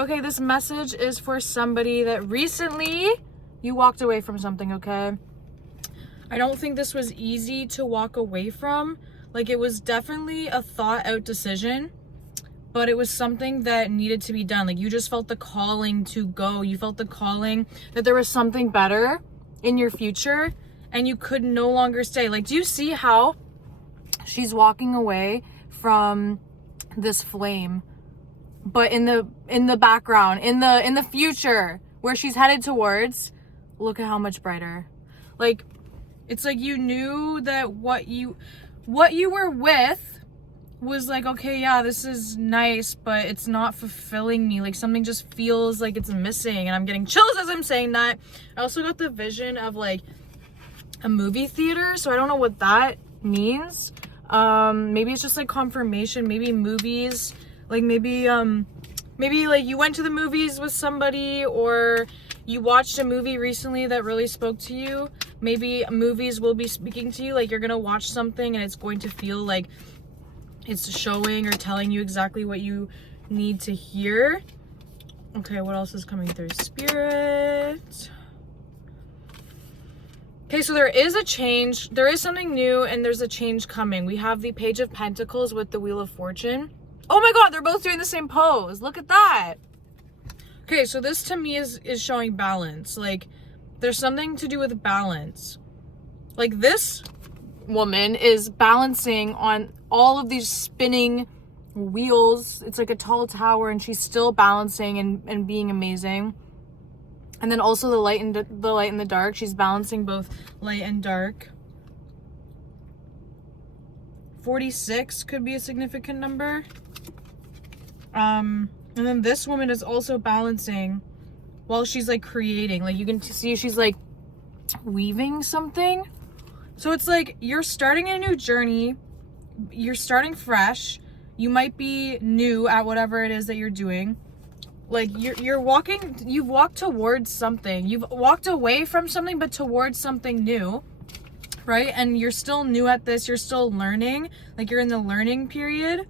Okay, this message is for somebody that recently you walked away from something, okay? I don't think this was easy to walk away from. Like, it was definitely a thought out decision, but it was something that needed to be done. Like, you just felt the calling to go. You felt the calling that there was something better in your future and you could no longer stay. Like, do you see how she's walking away from this flame? But in the background, in the future where she's headed towards, look at how much brighter. Like, it's like you knew that what you were with was like, okay, yeah, this is nice, but it's not fulfilling me. Like, something just feels like it's missing, and I'm getting chills as I'm saying that. I also got the vision of like a movie theater, so I don't know what that means. Maybe it's just like confirmation. Maybe movies, like maybe like you went to the movies with somebody, or you watched a movie recently that really spoke to you. Maybe movies will be speaking to you. Like, you're gonna watch something and it's going to feel like it's showing or telling you exactly what you need to hear. Okay, what else is coming through? Spirit. Okay, so there is a change. There is something new and there's a change coming. We have the Page of Pentacles with the Wheel of Fortune. Oh my God, they're both doing the same pose. Look at that. Okay, so this to me is showing balance. Like, there's something to do with balance. Like, this woman is balancing on all of these spinning wheels. It's like a tall tower and she's still balancing and being amazing. And then also the light and the dark. She's balancing both light and dark. 46 could be a significant number. And then this woman is also balancing while she's like creating. Like, you can see she's like weaving something. So it's like you're starting a new journey. You're starting fresh. You might be new at whatever it is that you're doing. Like, you've walked towards something. You've walked away from something, but towards something new, right? And you're still new at this. You're still learning. Like, you're in the learning period.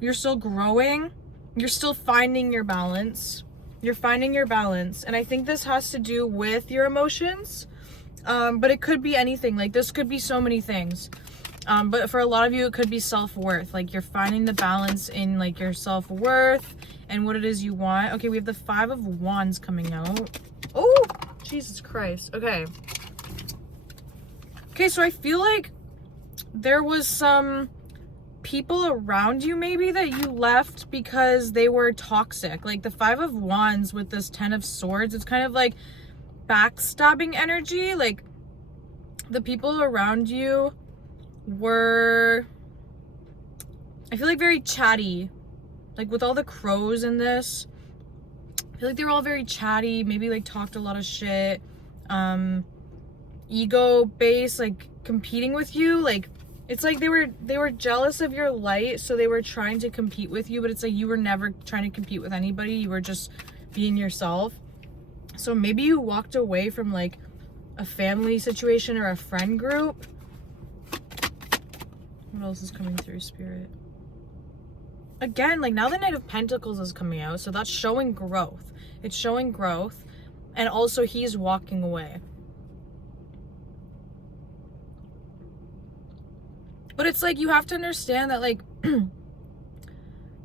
You're still growing. You're still finding your balance. You're finding your balance. And I think this has to do with your emotions. But it could be anything. Like, this could be so many things. But for a lot of you, it could be self-worth. Like, you're finding the balance in like your self-worth and what it is you want. Okay, we have the 5 of Wands coming out. Oh, Jesus Christ. Okay. Okay, so I feel like there was some people around you maybe that you left because they were toxic. Like, the 5 of Wands with this 10 of Swords, it's kind of like backstabbing energy. Like, the people around you were, I feel like, very chatty. Like, with all the crows in this, I feel like they were all very chatty, maybe like talked a lot of shit, ego based, like competing with you. Like, it's like they were jealous of your light, so they were trying to compete with you, but it's like you were never trying to compete with anybody. You were just being yourself. So maybe you walked away from like a family situation or a friend group. What else is coming through, Spirit? Again, like, now the Knight of Pentacles is coming out, so that's showing growth. It's showing growth, and also he's walking away. But it's like, you have to understand that, like,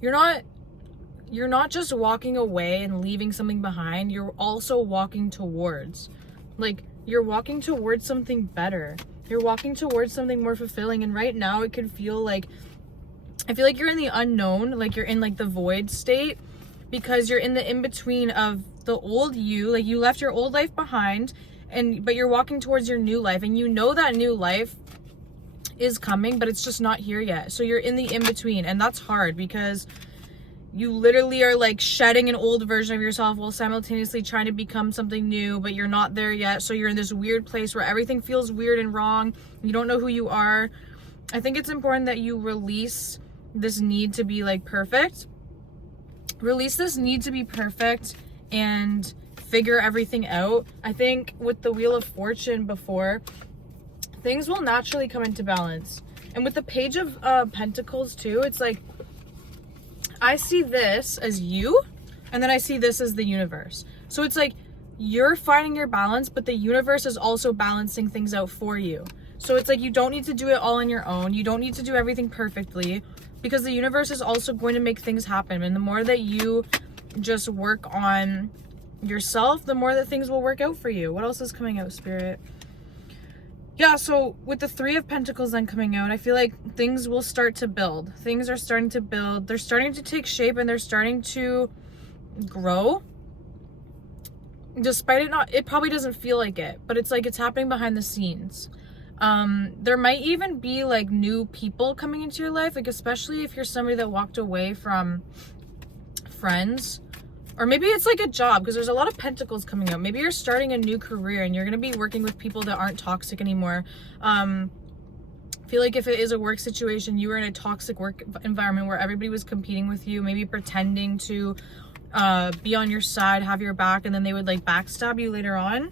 you're not just walking away and leaving something behind. You're also walking towards. Like, you're walking towards something better. You're walking towards something more fulfilling. And right now it can feel like, I feel like you're in the unknown. Like, you're in like the void state, because you're in the in-between of the old you. Like, you left your old life behind, but you're walking towards your new life, and you know that new life is coming, but it's just not here yet. So you're in the in-between, and that's hard because you literally are like shedding an old version of yourself while simultaneously trying to become something new, but you're not there yet. So you're in this weird place where everything feels weird and wrong. You don't know who you are. I think it's important that you release this need to be like perfect. Release this need to be perfect and figure everything out. I think with the Wheel of Fortune before, things will naturally come into balance. And with the Page of Pentacles too, it's like, I see this as you. And then I see this as the universe. So it's like you're finding your balance, but the universe is also balancing things out for you. So it's like you don't need to do it all on your own. You don't need to do everything perfectly, because the universe is also going to make things happen. And the more that you just work on yourself, the more that things will work out for you. What else is coming out, Spirit? Yeah, so with the Three of Pentacles then coming out, I feel like things will start to build. Things are starting to build. They're starting to take shape, and they're starting to grow. Despite it probably doesn't feel like it, but it's like it's happening behind the scenes. There might even be like new people coming into your life, like especially if you're somebody that walked away from friends. Or maybe it's like a job, because there's a lot of pentacles coming out. Maybe you're starting a new career and you're going to be working with people that aren't toxic anymore. I feel like if it is a work situation, you were in a toxic work environment where everybody was competing with you, maybe pretending to be on your side, have your back, and then they would like backstab you later on.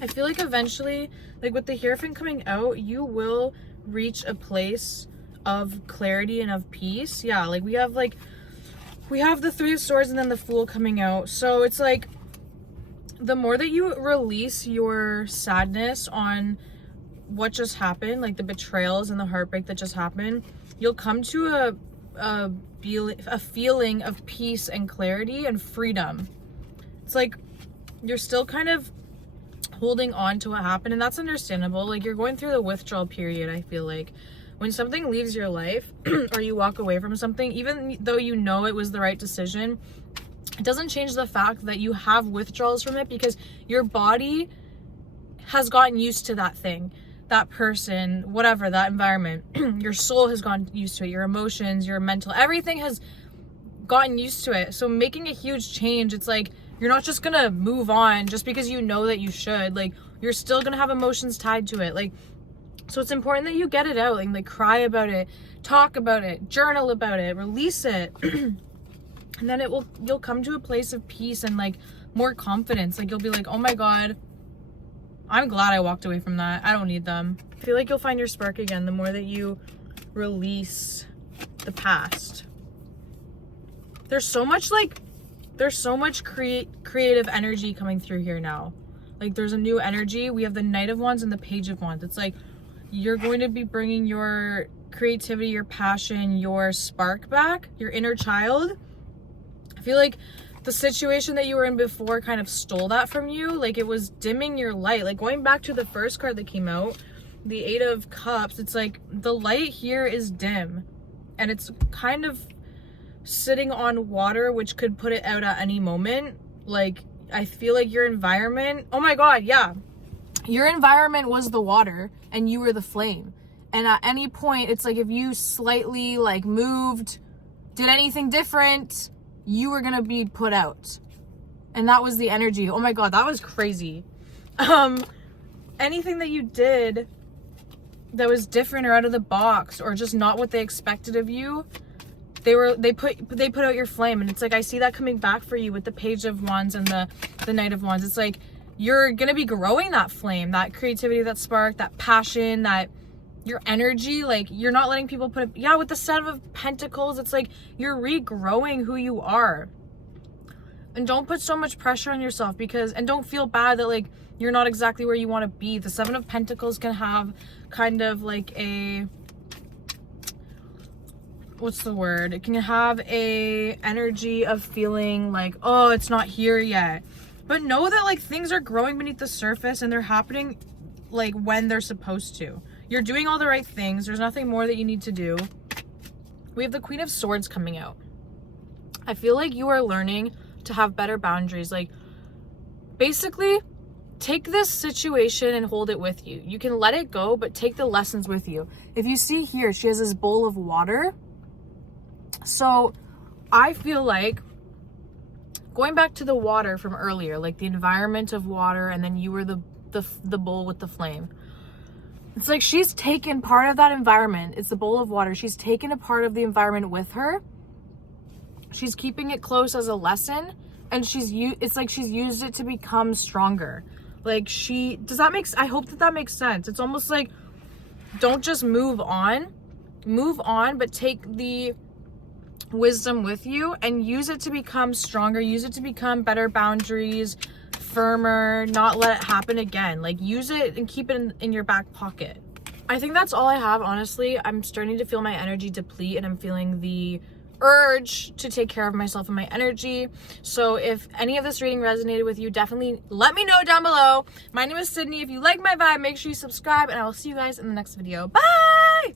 I feel like eventually, like with the Hierophant coming out, you will reach a place of clarity and of peace. Yeah, like we have the Three of Swords and then the Fool coming out. So it's like the more that you release your sadness on what just happened, like the betrayals and the heartbreak that just happened, you'll come to a feeling of peace and clarity and freedom. It's like you're still kind of holding on to what happened, and that's understandable. Like you're going through the withdrawal period. I feel like when something leaves your life or you walk away from something, even though you know it was the right decision, it doesn't change the fact that you have withdrawals from it, because your body has gotten used to that thing, that person, whatever, that environment. Your soul has gotten used to it, your emotions, your mental, everything has gotten used to it. So making a huge change, it's like you're not just gonna move on just because you know that you should. Like you're still gonna have emotions tied to it. Like, so it's important that you get it out, like cry about it, talk about it, journal about it, release it. And then you'll come to a place of peace and like more confidence. Like you'll be like, oh my God, I'm glad I walked away from that. I don't need them. I feel like you'll find your spark again the more that you release the past. There's so much creative energy coming through here now. Like there's a new energy. We have the Knight of Wands and the Page of Wands. It's like you're going to be bringing your creativity, your passion, your spark back, your inner child. I feel like the situation that you were in before kind of stole that from you. Like it was dimming your light. Like going back to the first card that came out, the Eight of Cups, it's like the light here is dim and it's kind of sitting on water, which could put it out at any moment. Like I feel like your environment, oh my God, yeah, your environment was the water and you were the flame. And at any point, it's like if you slightly like moved, did anything different, you were gonna be put out. And that was the energy. Oh my God, that was crazy. Anything that you did that was different or out of the box or just not what they expected of you, they put out your flame. And it's like I see that coming back for you with the Page of Wands and the Knight of Wands. It's like you're gonna be growing that flame, that creativity, that spark, that passion, that your energy. Like you're not letting people put it, yeah, with the Seven of Pentacles, it's like you're regrowing who you are. And don't put so much pressure on yourself, and don't feel bad that like you're not exactly where you want to be. The Seven of Pentacles can have kind of like a, what's the word? It can have a energy of feeling like, oh, it's not here yet. But know that like things are growing beneath the surface and they're happening like when they're supposed to. You're doing all the right things. There's nothing more that you need to do. We have the Queen of Swords coming out. I feel like you are learning to have better boundaries. Like basically take this situation and hold it with you. You can let it go, but take the lessons with you. If you see here, she has this bowl of water. So I feel like going back to the water from earlier, like the environment of water, and then you were the bowl with the flame. It's like she's taken part of that environment. It's the bowl of water. She's taken a part of the environment with her. She's keeping it close as a lesson, and it's like she's used it to become stronger. Like I hope that makes sense. It's almost like don't just move on, but take the wisdom with you and use it to become stronger, use it to become better boundaries, firmer, not let it happen again. Like, use it and keep it in your back pocket. I think that's all I have, honestly. I'm starting to feel my energy deplete, and I'm feeling the urge to take care of myself and my energy. So if any of this reading resonated with you, definitely let me know down below. My name is Sydney. If you like my vibe, make sure you subscribe, and I will see you guys in the next video. Bye!